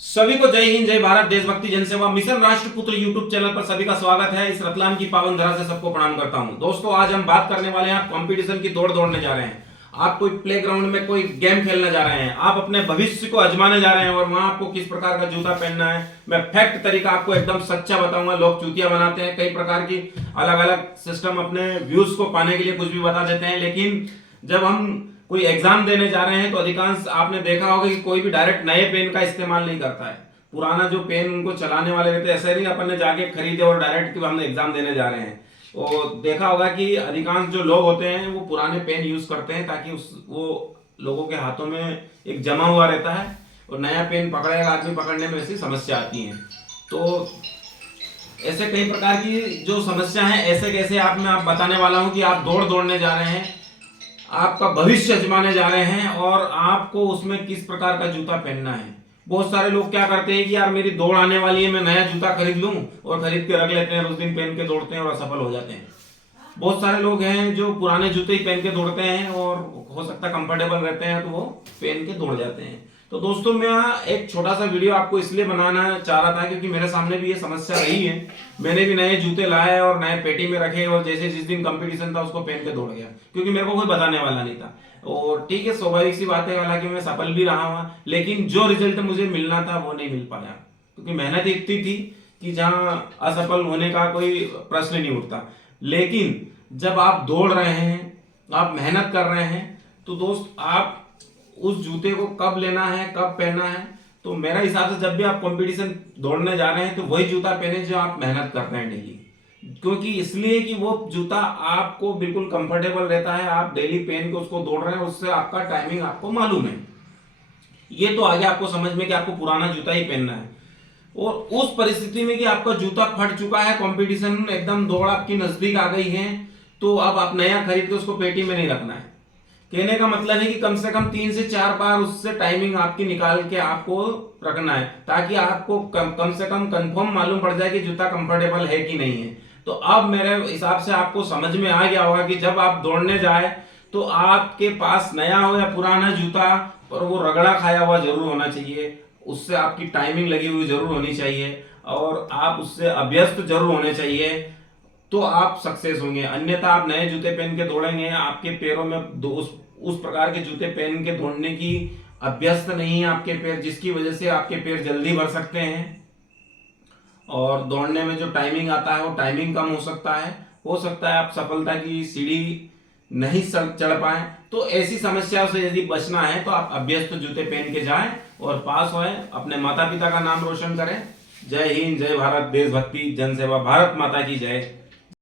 सभी को जय हिंद, जय भारत, देशभक्ति, जनसेवा मिशन राष्ट्रपुत्र यूट्यूब चैनल पर सभी का स्वागत है। इस रतलाम की पावन धरा से सबको प्रणाम करता हूं। दोस्तों, आज हम बात करने वाले हैं, आप कंपटीशन की दौड़ दौड़ने जा रहे हैं, आप कोई प्लेग्राउंड में कोई गेम खेलने जा रहे हैं, आप अपने भविष्य को आजमाने जा रहे हैं और वहां आपको किस प्रकार का जूता पहनना है, मैं फैक्ट तरीका आपको एकदम सच्चा बताऊंगा। लोग चूतिया बनाते हैं, कई प्रकार की अलग अलग सिस्टम अपने व्यूज को पाने के लिए कुछ भी बता देते हैं, लेकिन जब हम कोई एग्जाम देने जा रहे हैं तो अधिकांश आपने देखा होगा कि कोई भी डायरेक्ट नए पेन का इस्तेमाल नहीं करता है। पुराना जो पेन उनको चलाने वाले रहते हैं, ऐसे नहीं अपन ने जाके खरीदे और डायरेक्ट हम एग्जाम देने जा रहे हैं। तो देखा होगा कि अधिकांश जो लोग होते हैं वो पुराने पेन यूज करते हैं ताकि वो लोगों के हाथों में एक जमा हुआ रहता है और नया पेन पकड़ेगा आदमी, पकड़ने में ऐसी समस्या आती है। तो ऐसे कई प्रकार की जो समस्या है, ऐसे कैसे आप बताने वाला हूं कि आप दौड़ने जा रहे हैं, आपका भविष्य आजमाने जा रहे हैं और आपको उसमें किस प्रकार का जूता पहनना है। बहुत सारे लोग क्या करते हैं कि यार मेरी दौड़ आने वाली है, मैं नया जूता खरीद लूं, और खरीद के रख लेते हैं, उस दिन पहन के दौड़ते हैं और असफल हो जाते हैं। बहुत सारे लोग हैं जो पुराने जूते ही पहन के दौड़ते हैं और हो सकता है कंफर्टेबल रहते हैं तो वो पहन के दौड़ जाते हैं। तो दोस्तों, मैं एक छोटा सा वीडियो आपको इसलिए बनाना चाह रहा था क्योंकि मेरे सामने भी ये समस्या रही है। मैंने भी नए जूते लाए और नए पेटी में रखे और जैसे जिस दिन कंपटीशन था उसको पहन के दौड़ गया क्योंकि मेरे को कोई बताने वाला नहीं था। और ठीक है, स्वाभाविक सी बात है, हालांकि मैं सफल भी रहा हूँ, लेकिन जो रिजल्ट मुझे मिलना था वो नहीं मिल पाया क्योंकि मेहनत इतनी थी कि जहां असफल होने का कोई प्रश्न नहीं उठता। लेकिन जब आप दौड़ रहे हैं, आप मेहनत कर रहे हैं, तो दोस्त आप उस जूते को कब लेना है, कब पहनना है, तो मेरा हिसाब से जब भी आप कंपटीशन दौड़ने जा रहे हैं तो वही जूता पहने जो आप मेहनत करते हैं डेली। क्योंकि इसलिए कि वो जूता आपको बिल्कुल कंफर्टेबल रहता है, आप डेली पहन के उसको दौड़ रहे हैं, उससे आपका टाइमिंग आपको मालूम है। ये तो आगे आपको समझ में कि आपको पुराना जूता ही पहनना है। और उस परिस्थिति में कि आपका जूता फट चुका है, कंपटीशन एकदम दौड़ आपकी नजदीक आ गई है, तो अब आप नया खरीद के उसको पेटी में नहीं रखना है। कहने का मतलब है कि कम से कम 3 से 4 बार उससे टाइमिंग आपकी निकाल के आपको रखना है ताकि आपको कम से कम कंफर्म मालूम पड़ जाए कि जूता कंफर्टेबल है कि नहीं है। तो अब मेरे हिसाब से आपको समझ में आ गया होगा कि जब आप दौड़ने जाए तो आपके पास नया हो या पुराना जूता, पर वो रगड़ा खाया हुआ जरूर होना चाहिए, उससे आपकी टाइमिंग लगी हुई जरूर होनी चाहिए और आप उससे अभ्यस्त जरूर होने चाहिए, तो आप सक्सेस होंगे। अन्यथा आप नए जूते पहन के दौड़ेंगे, आपके पैरों में उस प्रकार के जूते पहन के दौड़ने की अभ्यस्त नहीं है आपके पैर, जिसकी वजह से आपके पैर जल्दी भर सकते हैं और दौड़ने में जो टाइमिंग आता है वो टाइमिंग कम हो सकता है आप सफलता की सीढ़ी नहीं चढ़ पाए। तो ऐसी समस्याओं से यदि बचना है तो आप अभ्यस्त जूते पहन के जाएं और पास होए, अपने माता पिता का नाम रोशन करें। जय हिंद, जय भारत, देशभक्ति, जनसेवा, भारत माता की जय।